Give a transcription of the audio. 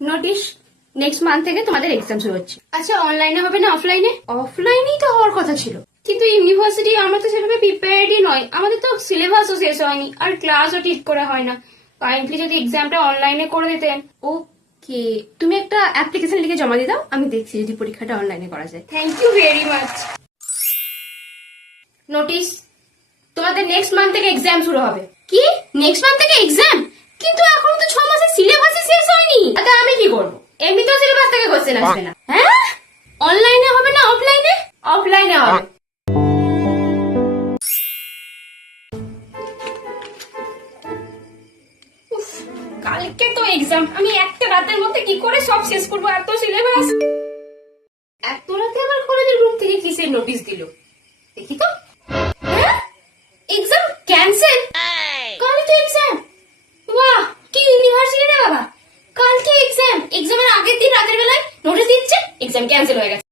Notice, next month থেকে তোমাদের exam শুরু হচ্ছে। আচ্ছা, অনলাইনে হবে না অফলাইনে? অফলাইনেই তো হওয়ার কথা ছিল, কিন্তু ইউনিভার্সিটি আমরা তো সেভাবে প্রিপেয়ারডই নয়, আমাদের তো সিলেবাসও শেষ হয়নি আর ক্লাসও ঠিক করে হয় না। কাইন্ডলি যদি এক্সামটা অনলাইনে করে দিতেন। ওকে, তুমি একটা অ্যাপ্লিকেশন লিখে জমা দিয়ে দাও, আমি দেখছি যদি পরীক্ষাটা অনলাইনে করা যায়। Thank you very much. Notice, তোমাদের নেক্সট মান্থ থেকে এক্সাম শুরু হবে। কি, নেক্সট মান্থ থেকে এক্সাম? কিন্তু এখনো তো 6 মাসের সিলেবাসই শেষ হয়নি। আচ্ছা, আমি কি করবো? এমনিতেও সিলেবাস থেকে কোশ্চেন আসবে না। হ্যাঁ, অনলাইনে হবে না অফলাইনে? অফলাইনে হবে। উফ, কালকে তো এক্সাম, আমি একটা রাতের মধ্যে কি করে সব শেষ করবো? এত সিলেবাস। এত রাতে আবার কলেজের রুম থেকে কিসের নোটিশ দিল? দেখি তো। হ্যাঁ, এক্সাম ক্যান্সেল? কালই তো এক্সাম। বাহ, কি ইউনিভার্সিটি রে বাবা, কালকে এক্সাম, এক্সামের আগের দিন রাতের বেলায় নোটিশ দিচ্ছে এক্সাম ক্যান্সেল হয়ে গেছে।